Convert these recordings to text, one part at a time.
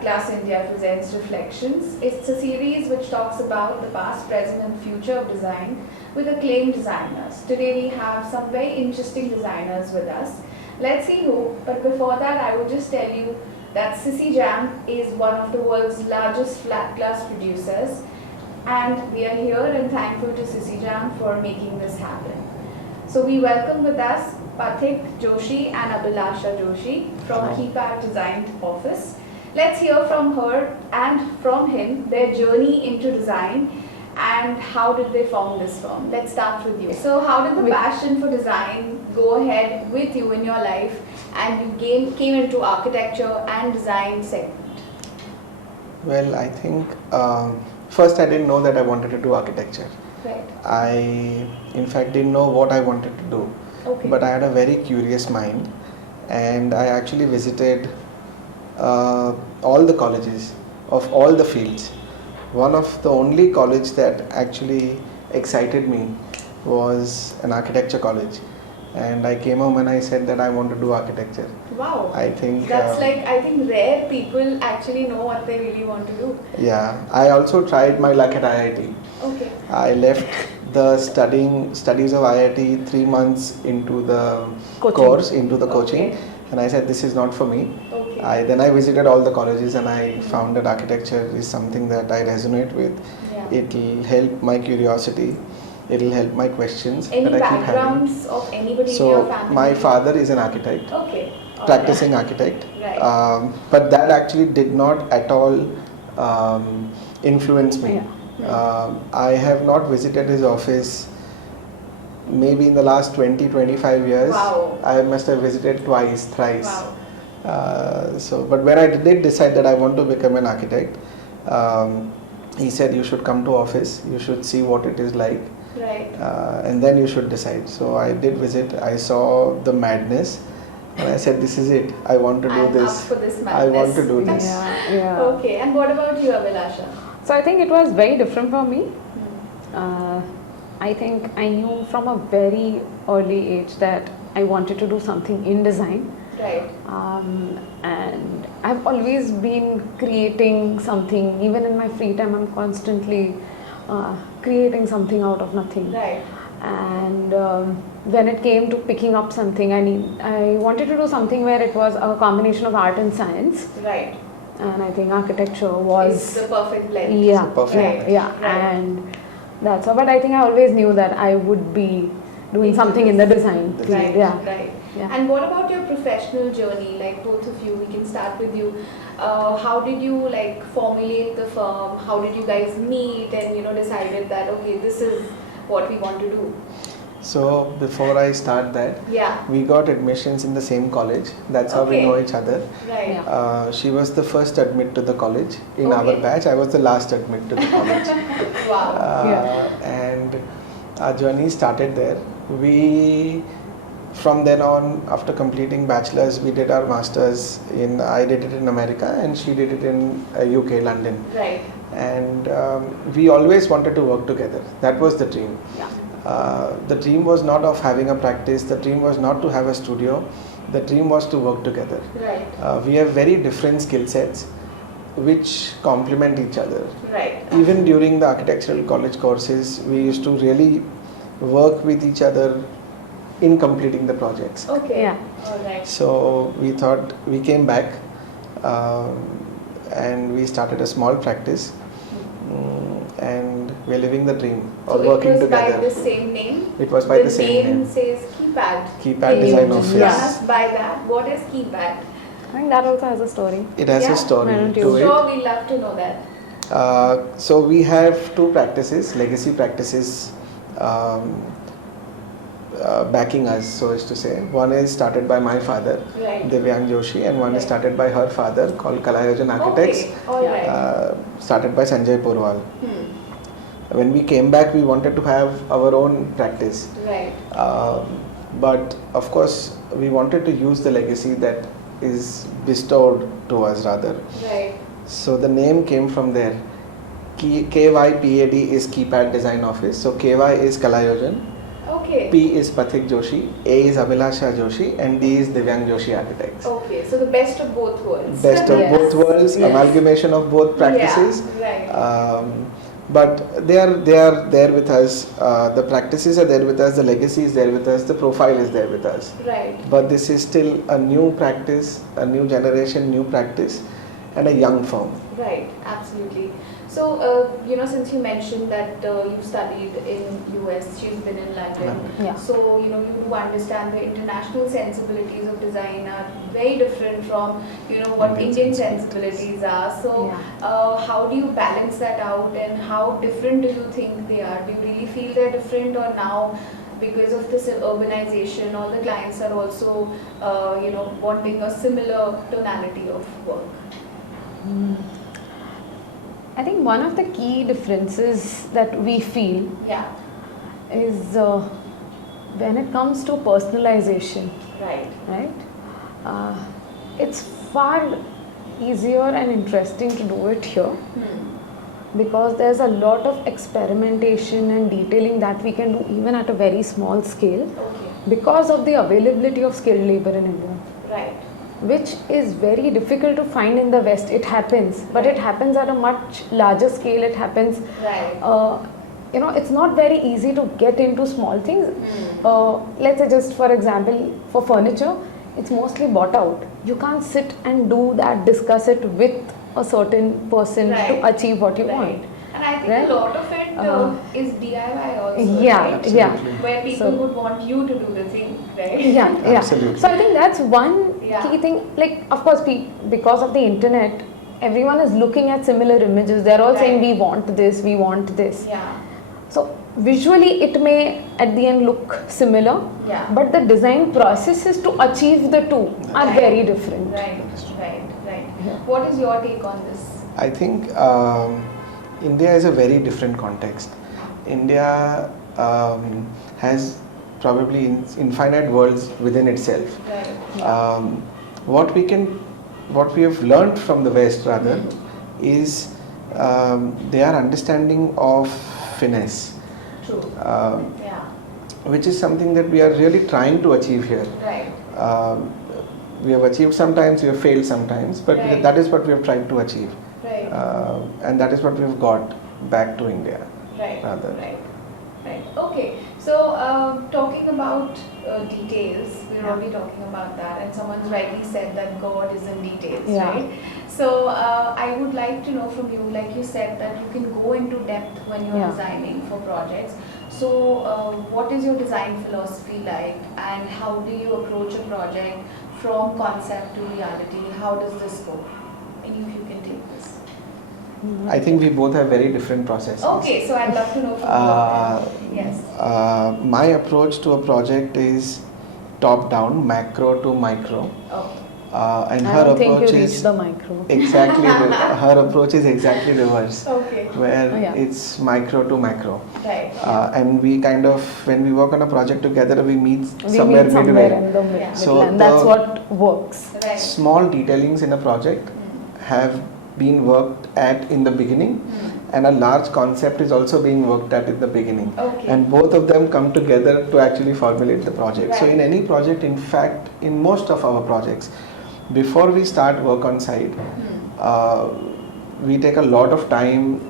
Class India presents Reflections. It's a series which talks about the past, present and future of design with acclaimed designers. Today we have some very interesting designers with us. Let's see who, but before that I will just tell you that Şişecam is one of the world's largest flat glass producers, and we are here and thankful to Sisecam for making this happen. So we welcome with us Pathik Joshi and Abhilasha Joshi from Kypad Design Office. Let's hear from her and from him their journey into design and how did they form this firm. Let's start with you. So how did the passion for design go ahead with you in your life and you came into architecture and design segment? Well, I think first I didn't know that I wanted to do architecture. Right. I in fact didn't know what I wanted to do. Okay. But I had a very curious mind, and I actually visited all the colleges of all the fields. One of the only college that actually excited me was an architecture college, and I came home and I said that I want to do architecture. Wow. I think that's I think rare people actually know what they really want to do. Yeah, I also tried my luck at IIT. Okay. I left the studies of IIT 3 months into the course, into the coaching, and I said this is not for me. Okay. Then I visited all the colleges and I found that architecture is something that I resonate with. Yeah. It'll help my curiosity. It'll help my questions Any that I keep having. backgrounds of anybody in So your family? my father is an architect, Okay. practicing architect. Right. But that actually did not at all influence me. Yeah. I have not visited his office maybe in the last 20-25 years. Wow. I must have visited twice, thrice. Wow. But when I did decide that I want to become an architect, he said you should come to office, you should see what it is like, Right. and then you should decide. So I did visit, I saw the madness, and I said this is it, I want to do I'm this. up for this I want to do madness. this. Yeah. Okay, and what about you, Abhilasha? So I think it was very different for me. I think I knew from a very early age that I wanted to do something in design. Right. And I've always been creating something. Even in my free time, I'm constantly creating something out of nothing. Right. And when it came to picking up something, I wanted to do something where it was a combination of art and science. Right. And I think architecture was It's the perfect blend. yeah, perfect. yeah, Right. and that's all. But I think I always knew that I would be doing Into something in the design Right. field. Yeah. Right. Yeah. And what about your professional journey? Like both of you, we can start with you. How did you formulate the firm? How did you guys meet and decided that okay, this is what we want to do? So before I start that, Yeah. we got admissions in the same college. That's how we Okay. know each other. Right. Yeah. She was the first admit to the college in our Okay. batch. I was the last admit to the college. Wow. And our journey started there. From then on, after completing bachelor's, we did our masters I did it in America and she did it in UK, London. Right. And we always wanted to work together. That was the dream. Yeah. The dream was not of having a practice, the dream was not to have a studio, the dream was to work together. Right. We have very different skill sets which complement each other. Right. Even during the architectural college courses, we used to really work with each other in completing the projects. Okay. Yeah. All right. So we thought, we came back and we started a small practice. And we're living the dream of working it was together. by the same name? It was by the same name. says Kypad. Kypad Design Office. Just by that. What is Kypad? I think that also has a story. It has Yeah. a story Why don't to you- it. Sure, we love to know that. So we have two practices, legacy practices backing us, so as to say. One is started by my father, Right. Divyang Joshi, and one is started by her father called Kalayojan Architects, Okay. All right. started by Sanjay Porwal. Hmm. When we came back, we wanted to have our own practice. Right. But of course, we wanted to use the legacy that is bestowed to us rather. Right. So the name came from there. KYPAD is Kypad Design Office. So KY is Kalayojan Okay. P is Pathik Joshi, A is Abhilasha Joshi, and D is Divyang Joshi Architects. Okay, so the best of both worlds. Best of Yes. both worlds, Yes. amalgamation of both practices. Yeah, right. But they are there with us. The practices are there with us. The legacy is there with us. The profile is there with us. Right. But this is still a new practice, a new generation, new practice, and a young firm. Right, absolutely. So, since you mentioned that you studied in US, she's been in London. Yeah. So, you understand the international sensibilities of design are very different from, what Indian sensibilities are. So, how do you balance that out, and how different do you think they are? Do you really feel they're different, or now, because of this urbanization, all the clients are also, wanting a similar tonality of work? I think one of the key differences that we feel Yeah, is when it comes to personalization, right. right? It's far easier and interesting to do it here because there's a lot of experimentation and detailing that we can do even at a very small scale Okay, because of the availability of skilled labor in India, right. which is very difficult to find in the West. It happens, but it happens at a much larger scale. It happens, Right. it's not very easy to get into small things. Let's say, just for example, for furniture, it's mostly bought out. You can't sit and do that, discuss it with a certain person Right. to achieve what you Right. want. And I think Right? a lot of it is DIY also. Yeah, right? yeah. Absolutely. Where people So- would want you to do the thing, right? Yeah, yeah. Absolutely. So I think that's one Yeah. key thing. Like, of course, because of the internet, everyone is looking at similar images. They're all saying, Right. we want this, we want this. Yeah, So visually, it may at the end look similar, yeah. but the design processes to achieve the two are Right. very different. Right, right. Yeah. What is your take on this? I think India is a very different context. India has probably infinite worlds within itself. Right. What we have learned from the West rather is their understanding of finesse, True. Yeah, which is something that we are really trying to achieve here. right. We have achieved sometimes, we have failed sometimes, but Right. that is what we have tried to achieve. Right. And that is what we have got back to India. Right, rather. right. Okay, so talking about details, we're already talking about that, and someone's rightly said that God is in details, Yeah. right? So I would like to know from you, like you said, that you can go into depth when you're Yeah. designing for projects. So what is your design philosophy like, and how do you approach a project from concept to reality? How does this go? Any of you can take this. I think we both have very different processes. Okay, so I'd love to know from you. Yes. My approach to a project is top down, macro to micro. Okay. And I her don't think you approach reached is the micro. exactly her approach is exactly reverse, Okay. where Oh, yeah. it's micro to macro. Right. And we kind of, when we work on a project together, we meet We somewhere meet somewhere midway. in the Yeah. middle, So and that's the- what works. Right. Small detailings in a project have been worked at in the beginning, and a large concept is also being worked at in the beginning. Okay. And both of them come together to actually formulate the project. So Right. in any project, in fact, in most of our projects, before we start work on site, we take a lot of time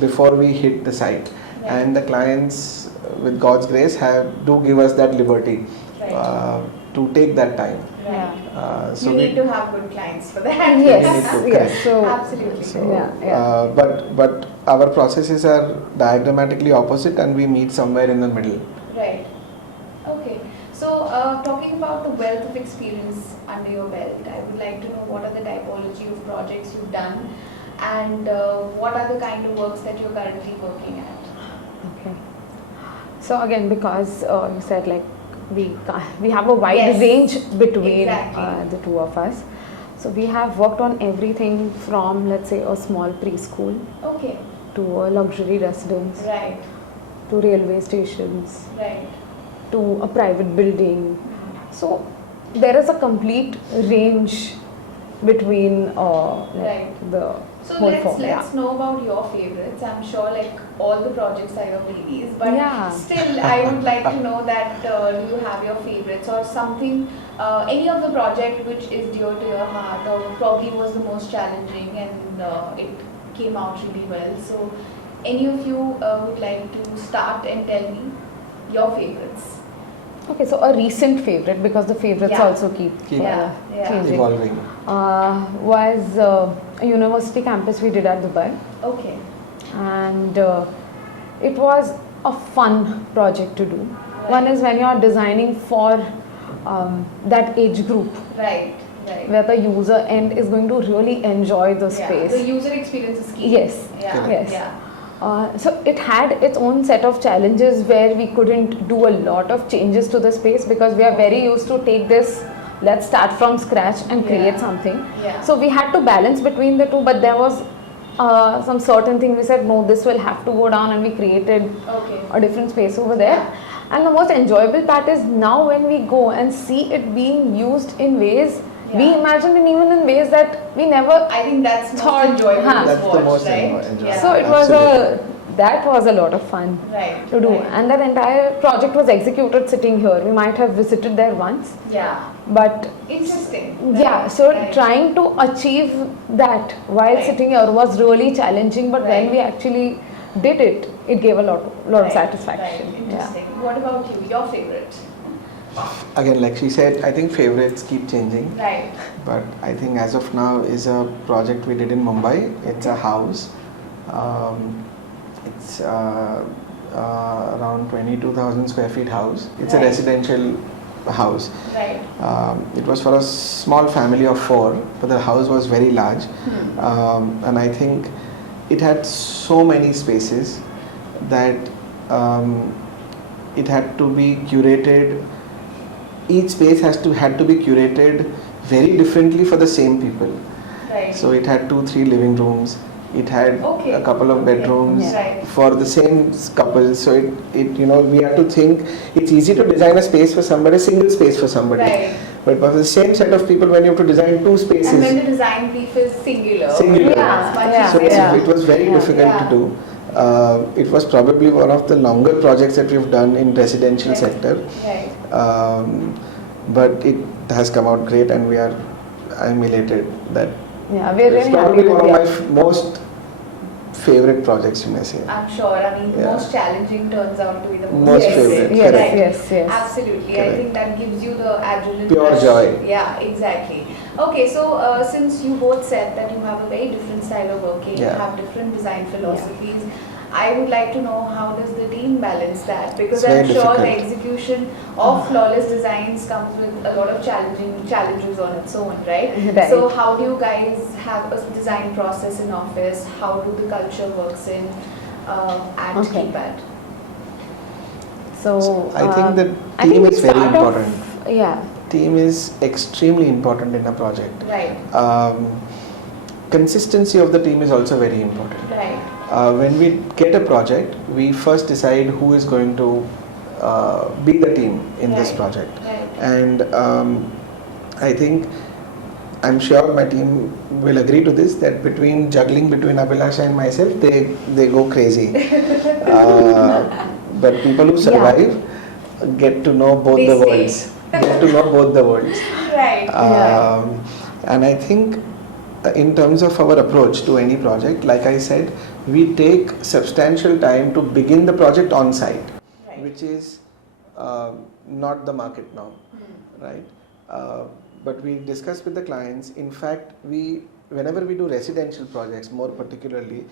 before we hit the site. Right. And the clients, with God's grace, do give us that liberty Right. to take that time. Right. So You we need to have good clients for that. Yes, need to, yes. correct. So, Absolutely. So, Yeah. but our processes are diagrammatically opposite, and we meet somewhere in the middle. Right. Okay. So, talking about the wealth of experience under your belt, I would like to know what are the typology of projects you've done, and what are the kind of works that you're currently working at. okay. So again, because you said like we have a wide Yes. range between Exactly. the two of us. So we have worked on everything from, let's say, a small preschool Okay. to a luxury residence Right. to railway stations Right. to a private building. So there is a complete range between Right. the So whole let's form. know about your favorites. I'm sure like all the projects are your babies, but Yeah. still I would like to know that do you have your favorites or something, any of the project which is dear to your heart or probably was the most challenging and it came out really well. So any of you would like to start and tell me your favorites? Okay, so a recent favorite, because the favorites Yeah. also keep Yeah. changing, Evolving. was a university campus we did at Dubai, Okay. and it was a fun project to do. One is when you are designing for that age group, Right. Right. where the user end is going to really enjoy the Yeah. space. The user experience is key. Yes. Yeah. Yes. Yeah. So it had its own set of challenges where we couldn't do a lot of changes to the space because we are very used to take this, let's start from scratch and create something. Yeah. So we had to balance between the two, but there was some certain thing we said, no, this will have to go down, and we created Okay. a different space over there. And the most enjoyable part is now when we go and see it being used in ways, we Yeah. imagine it even in ways that we never. I think that's most Thought- enjoyable Huh. to That's watch, the most right? enjoyable. Yeah. So it was that was a lot of fun right to do, right. and that entire project was executed sitting here. We might have visited there once, Yeah, but interesting. yeah, Right, so right. trying to achieve that while Right. sitting here was really challenging, but when Right. we actually did it, it gave a lot of Right, satisfaction. Right. Yeah. Interesting. What about you? Your favorite? Again, like she said, I think favorites keep changing. Right. But I think as of now is a project we did in Mumbai. It's a house. It's around 22,000 square feet house. It's Right. a residential house. Right. It was for a small family of 4, but the house was very large. And I think it had so many spaces that it had to be curated. Each space had to be curated very differently for the same people. Right. So it had 2-3 living rooms. It had Okay. a couple of Okay. bedrooms Yeah. Right. for the same couple. So it we have to think. It's easy to design a space for somebody, a single space for somebody. Right. But for the same set of people, when you have to design 2 spaces, And when the design brief is singular. Singular. It's much Yeah. so easier. it was very difficult Yeah. to do. It was probably one of the longer projects that we've done in residential Right. sector. Right. But it has come out great, and I'm elated that Yeah, we're it's really happy probably with one of my the most favorite projects, you may say. I'm sure. I mean, the Yeah. most challenging turns out to be the most, Most favorite. favorite, yes, correct. yes. Absolutely. I Correct. think that gives you the adrenaline. Pure rush. joy. Yeah, exactly. Okay, so since you both said that you have a very different style of working, you Yeah. have different design philosophies, I would like to know how does the team balance that? Because It's very I'm sure the difficult. execution of flawless designs comes with a lot of challenges on its own, right? Right. So how do you guys have a design process in office? How do the culture works in at Okay. Kypad? So I think the I think team we is very start off- important. Yeah. Team is extremely important in a project. Right, Consistency of the team is also very important. right, When we get a project, we first decide who is going to be the team in this Right. project. right. And I think, I'm sure my team will agree to this, that juggling between Abhilasha and myself, they go crazy. But people who survive get to know both They the stay. worlds. Get to know both the worlds. Right. And I think in terms of our approach to any project, like I said, we take substantial time to begin the project on site, Right. which is not the market now, right? But we discuss with the clients. In fact, whenever we do residential projects, more particularly,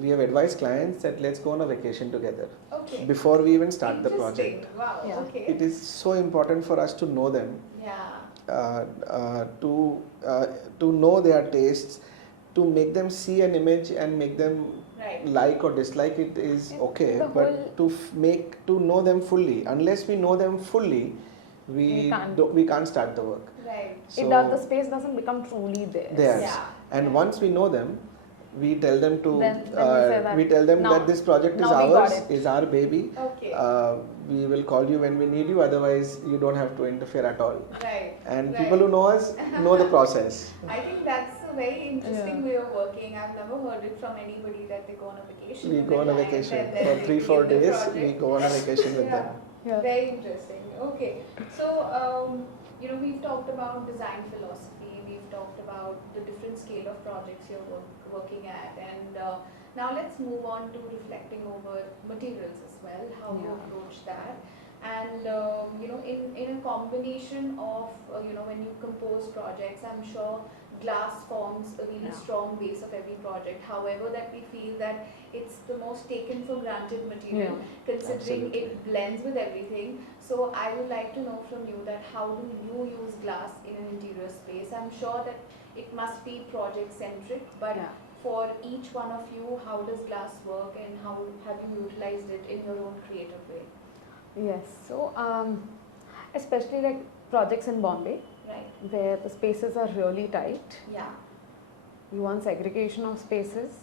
we have advised clients that let's go on a vacation together Okay. before we even start the Interesting. project. Wow. Yeah. Okay. It is so important for us to know them, Yeah. to know their tastes, to make them see an image and make them Right. like or dislike it is It's okay, the but whole- to know them fully. Unless we know them fully, we can't start the work. Right. The space doesn't become truly theirs. Theirs. Yeah. And Yeah. once we know them, we tell them to Then we say that we tell them now- that this project is now we got ours, it. is our baby. Okay. We will call you when we need you. Otherwise, you don't have to interfere at all. Right. And Right. people who know us know the process. I think that's a very interesting way of working. I've never heard it from anybody that they go on a vacation. We with go on their a client vacation and then for they 3-4 begin the days. We project. go on a vacation with Yeah. them. Yeah. Very interesting. Okay. So, we've talked about design philosophy. We've talked about the different scale of projects you're working at, and now let's move on to reflecting over materials as well. How you Yeah. approach that, and in a combination of when you compose projects, I'm sure glass forms a really Yeah. strong base of every project. However, that we feel that it's the most taken for granted material, Yeah. considering Absolutely. it blends with everything. So I would like to know from you that how do you use glass in an interior space? I'm sure that it must be project centric, but Yeah. for each one of you, how does glass work and how have you utilized it in your own creative way? Yes. So, especially like projects in Bombay, Right. where the spaces are really tight. Yeah. You want segregation of spaces,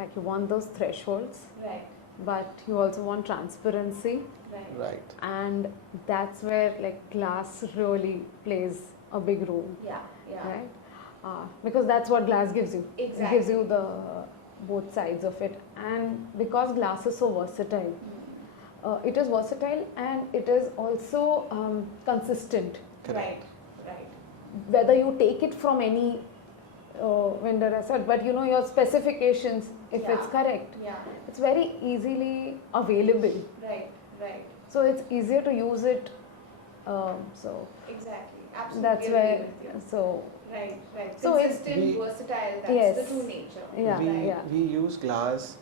like you want those thresholds, Right. but you also want transparency, Right. Right. and that's where like glass really plays a big role, Yeah. Yeah. right? Because that's what glass gives you. It Exactly. gives you the both sides of it, and because glass is so versatile, it is versatile and it is also consistent. Right. Right. Whether you take it from any vendor as such, but you know your specifications, if Yeah. it's correct, Yeah. it's very easily available. Right. Right. So it's easier to use it. So Exactly. Absolutely. that's agree where. with you. So Right. Right. So it's- Consistent, We- versatile. That's Yes. the true nature. Yeah, we, yeah. we use glass,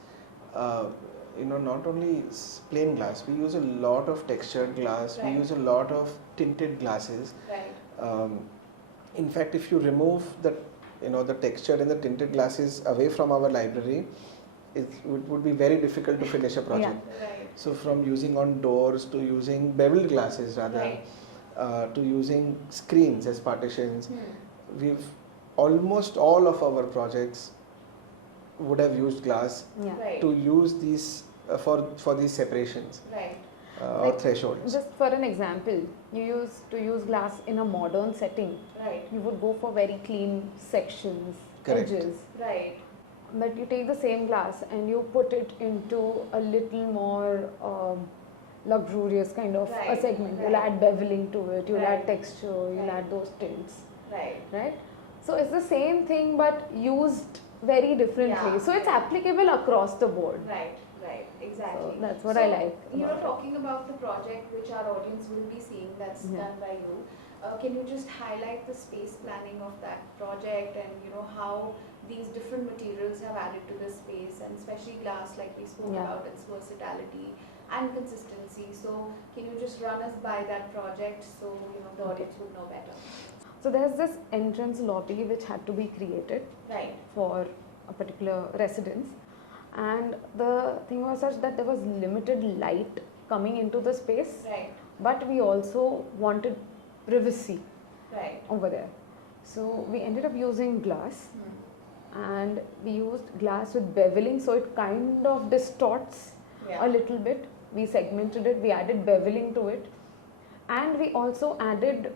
not only plain glass, we use a lot of textured glass, we Right. use a lot of tinted glasses. Right. In fact, if you remove the texture and the tinted glasses away from our library, it would be very difficult to finish a project. Right. So from using on doors to using beveled glasses rather, Right. to using screens as partitions, we've almost all of our projects would have used glass yeah. Right. to use these for these separations Right. or Like, thresholds. Just for an example, you used to use glass in a modern setting. Right. You would go for very clean sections, Correct. edges. Right. But you take the same glass and you put it into a little more luxurious kind of Right, a segment. You'll right. add beveling to it, you'll Right, add texture, you'll right. add those tints, Right. right? So it's the same thing but used very differently. Yeah. So it's applicable across the board. Right. Right. Exactly. So that's what I like You know, about it. talking about the project which our audience will be seeing that's Yeah. done by you, can you just highlight the space planning of that project and how these different materials have added to the space, and especially glass, like we spoke Yeah. about, its versatility and consistency. So can you just run us by that project so the Okay. audience would know better? So there's this entrance lobby which had to be created Right. for a particular residence, and the thing was such that there was limited light coming into the space, Right. but we also wanted privacy Right. over there. So we ended up using glass, and we used glass with beveling, so it kind of distorts Yeah. a little bit. We segmented it, we added beveling to it, and we also added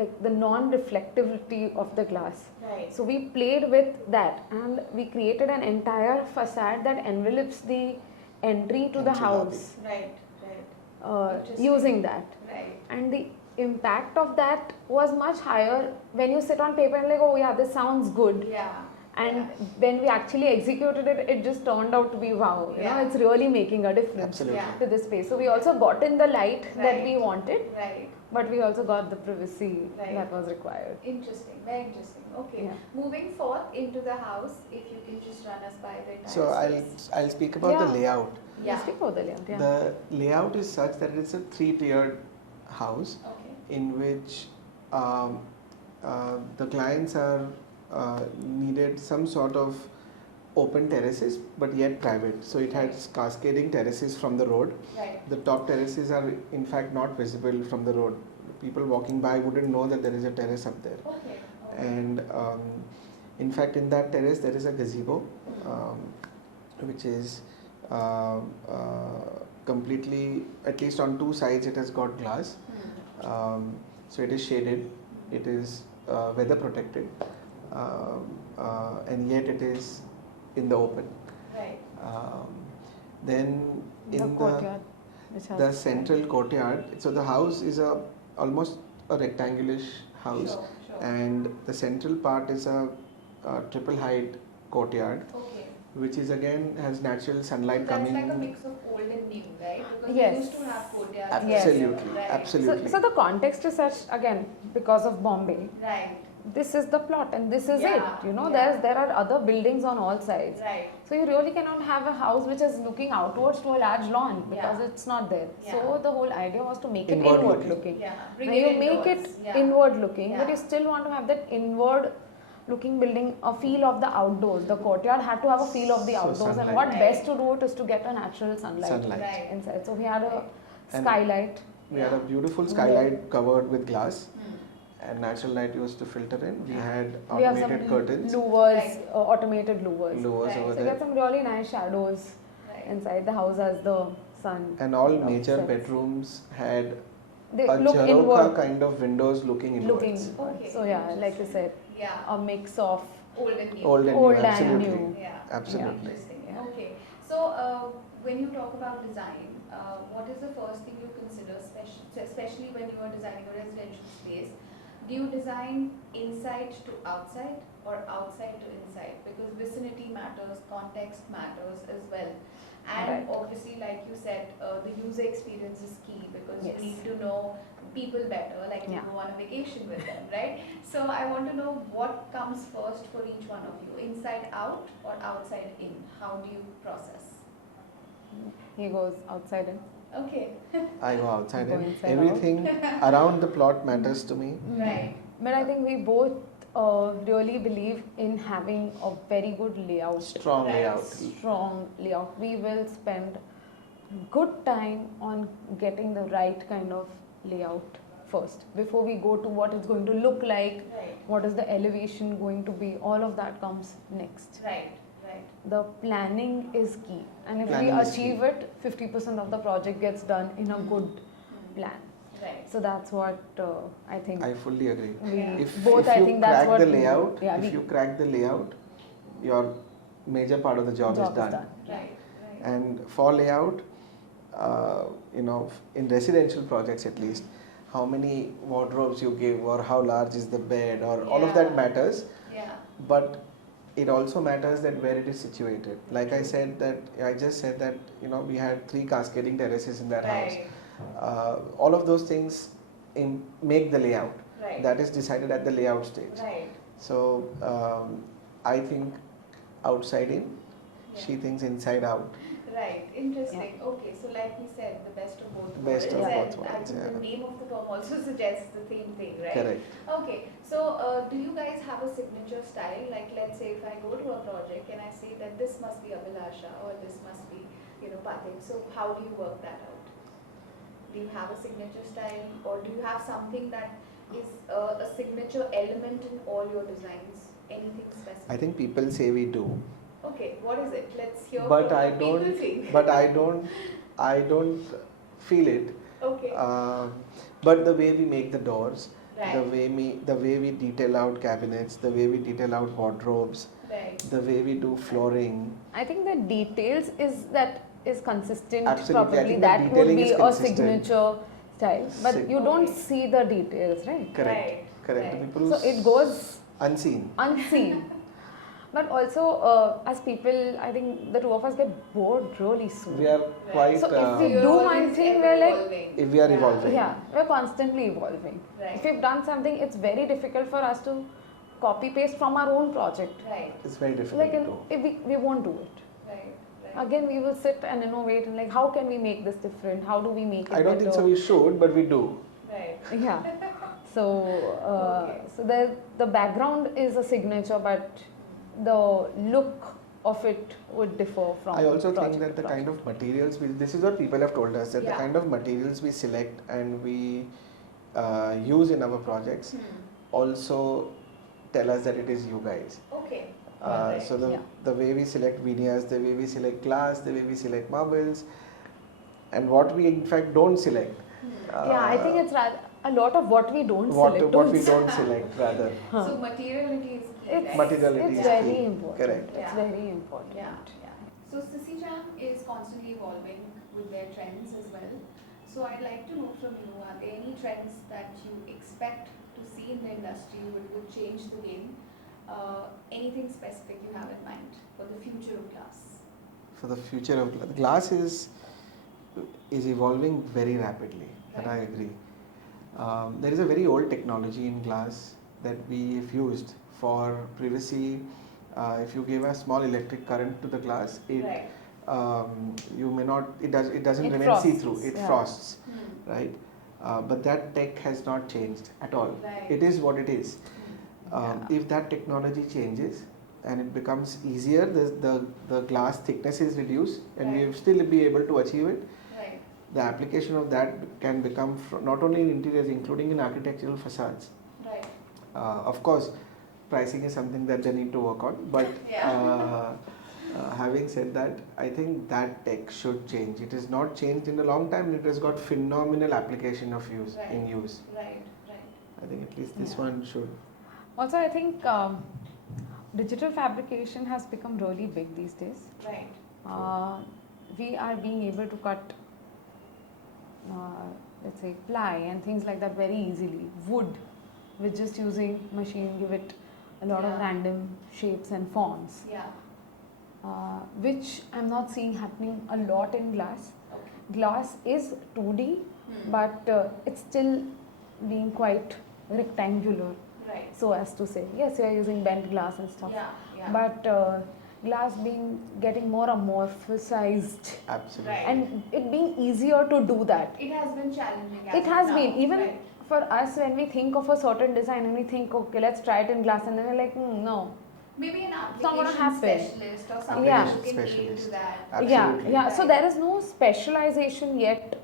like the non-reflectivity of the glass. Right. So we played with that, and we created an entire facade that envelops the entry to the Entry house Right. Right. Interesting. using that. Right. And the impact of that was much higher when you sit on paper and like, oh yeah, this sounds good. Yeah. And Yeah. when we actually executed it, it just turned out to be wow. Yeah. It's really making a difference Absolutely. Yeah. to this space. So we also got in the light that we Right. wanted, Right. but we also got the privacy Right. that was required. Interesting, very interesting. Okay, Yeah. moving forth into the house, if you can just run us by the entire So space. I'll speak about the Yeah. layout. Yeah. Let's speak about the layout. Yeah. The layout is such that it's a 3-tiered house Okay. in which the clients are needed some sort of open terraces but yet private. So it has cascading terraces from the road. Right. The top terraces are in fact not visible from the road. People walking by wouldn't know that there is a terrace up there. Okay. And in fact in that terrace there is a gazebo which is completely, at least on 2 sides it has got glass. So it is shaded, it is weather protected. and yet it is in the open. Right. Then The in courtyard, which has the central courtyard, so the house is almost a rectangular-ish house, Sure, sure. and the central part is a triple height courtyard, Okay. which is again has natural sunlight That's coming. like a mix of old and new, right? Because Yes. we used to have courtyards. Absolutely, Right. absolutely. So the context is such, again, because of Bombay. Right. This is the plot and this is Yeah, it. You know, yeah. there are other buildings on all sides. Right. So you really cannot have a house which is looking outwards to a large lawn because Yeah. it's not there. Yeah. So the whole idea was to make it Inward inward looking. looking. Yeah. Bring Now it you make it indoors. Yeah. inward looking, but Yeah. you still want to have that inward looking building, a feel of the outdoors. The courtyard had to have a feel of the So outdoors, and sunlight. what Right. best to do it is to get a natural sunlight, Right. inside. So we had a And skylight. We had a beautiful Yeah. skylight covered with glass, Hmm. and natural light used to filter in. We had We have some automated curtains, louvers, Right. automated louvers. louvers Right. over So there, get some really nice shadows Right. inside the house as the sun. and all you know, major sets. bedrooms had They a look Jaroka inward, kind of windows looking inwards. looking inward. Okay. So yeah, like you said, Yeah. a mix of Old and new. Old and Old new, and absolutely. new. Yeah. Absolutely. Interesting. Yeah. Okay. So when you talk about design, what is the first thing you consider, especially when you are designing a residential space? Do you design inside to outside or outside to inside? Because vicinity matters, context matters as well. And Right. obviously, like you said, the user experience is key because Yes. you need to know people better, like you Yeah. go on a vacation with them, right? So I want to know what comes first for each one of you, inside out or outside in? How do you process? he goes outside in. Okay. I go outside Go in. inside Everything around the plot matters to me. Right. But I think we both really believe in having a very good layout. Strong Right. layout. Strong layout. We will spend good time on getting the right kind of layout first before we go to what it's going to look like, Right. what is the elevation going to be. All of that comes next. Right. Right. The planning is key, and if Planning we is achieve key. it, 50% of the project gets done in a good plan. Right. So that's what I think. I fully agree. We Yeah. If both, if I you think that's crack what the we do. layout, Yeah, if we- you crack the layout, your major part of the job is done. Right. Right. And for layout, in residential projects at least, how many wardrobes you give, or how large is the bed, or all of that Yeah. matters. Yeah. But it also matters that where it is situated. Like I said I just said that we had 3 cascading terraces in that house. Right. All of those things make the layout. Right. That is decided at the layout stage. Right. So I think outside in, Yeah. she thinks inside out. Right, interesting. Okay, so like we said, the best of both Best worlds. of And both I worlds, think the yeah. name of the term also suggests the same thing, right? Correct. Okay, so do you guys have a signature style? Like, let's say if I go to a project and I say that this must be Abhilasha or this must be, Pathik. So how do you work that out? Do you have a signature style, or do you have something that is a signature element in all your designs? Anything specific? I think people say we do, Okay, what is it? Let's hear but from I what people don't. think. But I don't feel it. Okay. But the way we make the doors, Right. the way we detail out cabinets, the way we detail out wardrobes, Right. the way we do flooring. I think the details is consistent. Absolutely, I Probably think the that would detailing be is a consistent. signature style, but Sig- you don't Okay. see the details, right? Correct. Right, Correct. right. People So it goes unseen. unseen. But also, as people, I think the two of us get bored really soon. We are quite. So if we You're do always one thing, ever we're like- evolving. If we are evolving. Yeah, we're constantly evolving. Right. If we've done something, it's very difficult for us to copy paste from our own project. Right, It's very difficult Like, to do. if we won't do it. right, right. Again, we will sit and innovate and like, how can we make this different? How do we make it I don't think better? so. We should, but we do. Right. Yeah. So, Okay. so the background is a signature, but the look of it would differ from. I also think project that to the kind project. of materials this is what people have told us, that the Yeah. kind of materials we select and we use in our projects also tell us that it is you guys. Okay. Alright. So Yeah. the way we select veneers, the way we select glass, the way we select marbles, and what we in fact don't select. Yeah, I think it's rather a lot of what we don't what select. what we also. don't select rather. Huh. So materiality is key. It's, Materiality it's is very key. important. Correct. It's Yeah. very important. Yeah, yeah. So Sisecam is constantly evolving with their trends as well. So I'd like to know from you, are there any trends that you expect to see in the industry would change the game? Anything specific you have in mind for the future of glass? For the future of glass is evolving very rapidly. That I Right. agree. There is a very old technology in glass that we've used for privacy. If you give a small electric current to the glass, Right. You may not. It doesn't It remain frosts, see-through. It yeah. frosts, Hmm. right? But that tech has not changed at all. Right. It is what it is. Yeah. If that technology changes and it becomes easier, the glass thickness is reduced, and Right. we'll still be able to achieve it. Right. The application of that can become not only in interiors, including in architectural facades. Right. Of course, pricing is something that they need to work on. But Yeah. having said that, I think that tech should change. It has not changed in a long time. It has got phenomenal application of use Right. in use. Right. Right. I think at least this Yeah. one should. Also, I think digital fabrication has become really big these days. Right. We are being able to cut, let's say, ply and things like that very easily. Wood, with just using machine, give it a lot of Yeah. random shapes and forms, Yeah. which I'm not seeing happening a lot in glass. Okay. Glass is 2D, Hmm. but it's still being quite rectangular, Right. so as to say. Yes, we are using bent glass and stuff. Yeah. Yeah. But glass getting more amorphized Absolutely. Right. and it being easier to do that. It has been challenging. as It of has now. been, even Right. for us, when we think of a certain design and we think, okay, let's try it in glass, and then we're like, no. Maybe an It's not gonna application happen. specialist or something Yeah. who can aid Specialist. to that. Absolutely. Yeah, so Right. there is no specialization yet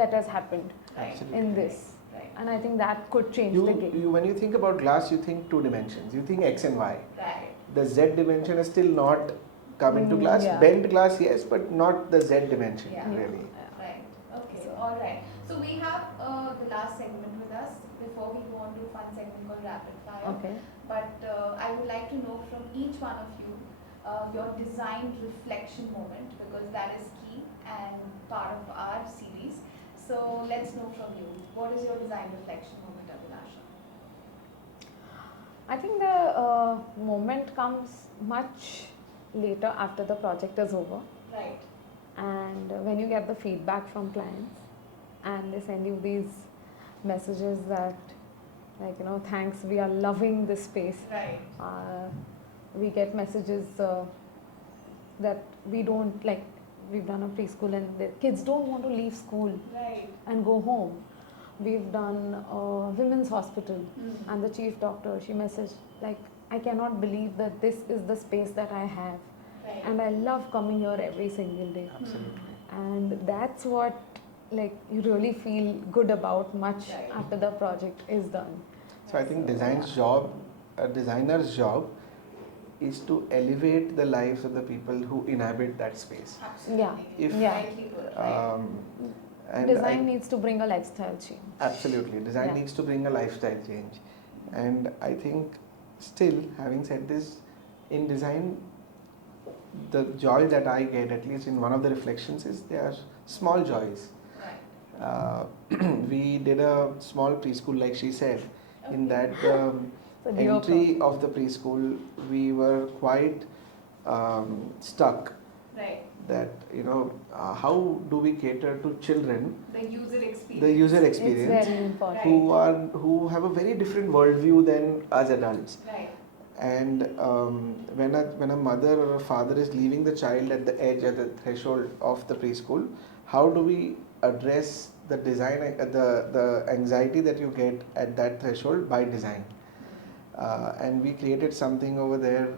that has happened Right. Absolutely. in this. Right. And I think that could change the game. When you think about glass, you think two dimensions. You think X and Y. Right. The Z dimension is still not come into glass. Yeah. Bent glass, yes, but not the Z dimension, Yeah. really. Right. Okay. So- All right. So we have the last segment with us before we go on to a fun segment called rapid fire. Okay. But I would like to know from each one of you your design reflection moment, because that is key and part of our series. So let's know from you. What is your design reflection moment, Abhilasha? I think the moment comes much later after the project is over, Right. and when you get the feedback from clients and they send you these messages that, like, thanks, we are loving this space. Right. We get messages that we don't like. We've done a preschool and the kids don't want to leave school Right. and go home. We've done a women's hospital, Hmm. and the chief doctor, she messaged like, I cannot believe that this is the space that I have, Right. and I love coming here every single day. Absolutely. And that's what, like, you really feel good about much Right. after the project is done. So I think a designer's job is to elevate the lives of the people who inhabit that space. Absolutely. If- Yeah. Rightly put, right. And Design I- needs to bring a lifestyle change. Absolutely. Design Yeah. needs to bring a lifestyle change. And I think still, having said this, in design, the joy that I get, at least in one of the reflections, is they are small joys. Right. We did a small preschool, like she said. In that So the entry of the preschool, we were quite stuck Right. that, how do we cater to children, The user experience. the user It's experience, very important. who have a very different worldview than us adults. Right. And when a mother or a father is leaving the child at the edge, at the threshold of the preschool, how do we address the design, the anxiety that you get at that threshold by design? And we created something over there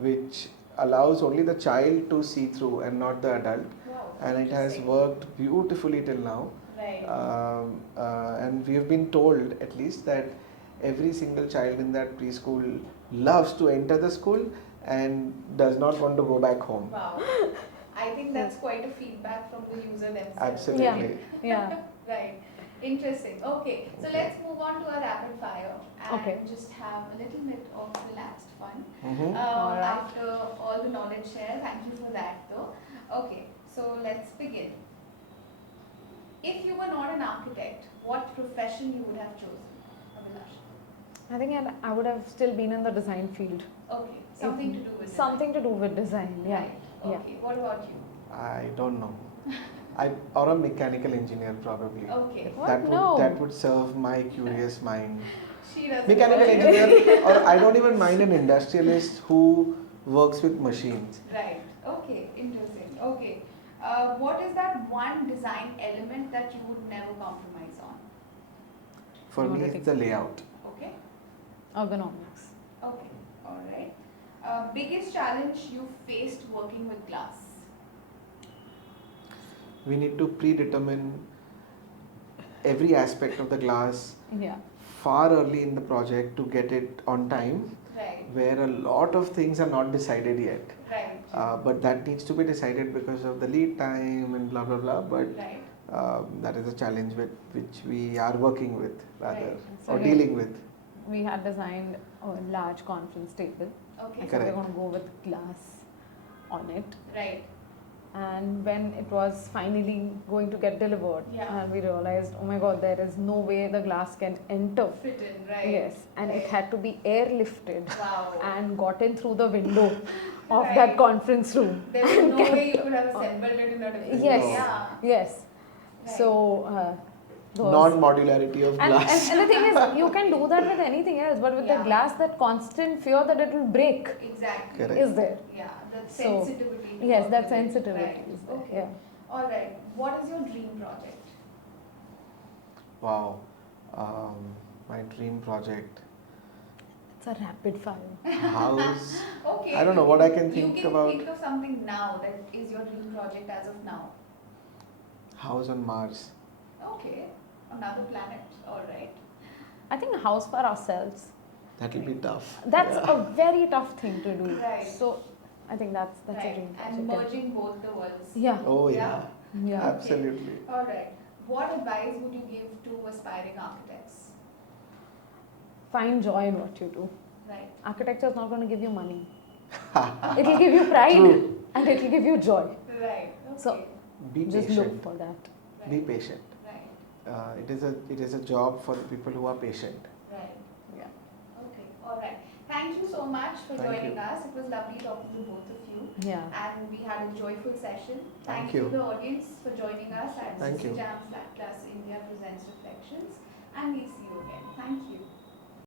which allows only the child to see through and not the adult. Wow. And it has Interesting. worked beautifully till now. Right. And we have been told, at least, that every single child in that preschool loves to enter the school and does not want to go back home. Wow. I think that's quite a feedback from the user themselves. Absolutely. Yeah. Right. Interesting. Okay, so Okay. let's move on to a rapid fire and Okay. just have a little bit of relaxed fun. Mhm. Alright. After all the knowledge share, thank you for that though. Okay, so let's begin. If you were not an architect, what profession you would have chosen, Abhilasha? I think I would have still been in the design field. Okay, something to do with Something to do with design. design. Yeah. Right. Yeah. Okay. What about you? I don't know. Or a mechanical engineer probably. Okay. What? That would No. that would serve my curious mind. She doesn't. Mechanical know. engineer, or I don't even mind an industrialist who works with machines. Right. Okay. Interesting. Okay. What is that one design element that you would never compromise on? For me, it's the layout. Okay. Ergonomics. Okay. All right. Biggest challenge you faced working with glass? We need to predetermine every aspect of the glass Yeah. far early in the project to get it on time, Right. where a lot of things are not decided yet. Right. But that needs to be decided because of the lead time and blah blah blah. But Right. that is a challenge with which we are working with rather, Right. So or we- dealing with. We had designed a large conference table. Okay. So we're Correct. going to go with glass on it. Right. And when it was finally going to get delivered, Yeah. and we realized, oh my god, there is no way the glass can enter. Fit in. Right. Yes, and it Right. had to be airlifted Wow. and got in through the window of Right. that conference room. There was no way you could have assembled it in a different Yes. way. Yeah. Yes. Right. So, those- Non-modularity of and, glass. and the thing is, you can do that with anything else, but with Yeah. the glass, that constant fear that it will break Exactly. Correct. is there. Yeah. The So, sensitivity. to Yes, work that with it. sensitivity Right. is there. Okay. Yeah. All right. What is your dream project? Wow. My dream project. It's a rapid fire. House. Okay. I don't know what I can You think can about. think of something now that is your dream project as of now. House on Mars. Okay. Another planet. All right. I think a house for ourselves. That will be tough. That's Yeah. a very tough thing to do. Right. So, I think that's a Right. dream project. And merging both the worlds. Yeah. Oh yeah. Yeah. Absolutely. All right. What advice would you give to aspiring architects? Find joy in what you do. Right. Architecture is not going to give you money. It'll give you pride True. and it'll give you joy. Right. Okay. So, Be Just patient. look for that. Right. Be patient. Right. It is a job for the people who are patient. Right. Yeah. Okay. All right. Thank you so much for Thank joining you. us. It was lovely talking to both of you. Yeah. And we had a joyful session. Thank you you. to the audience for joining us at Thank you. Sisecam's Class India Presents Reflections. And we'll see you again. Thank you.